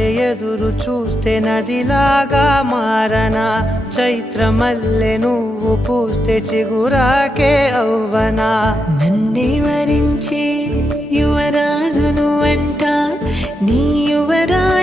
వలె ఎదురు చూస్తే నదిలాగా మారనా, చైత్రమల్లె నువ్వు పూస్తే చిగురాకే అవ్వనా. నన్నే వరించే యువరాజును అంట నీ యువరాజు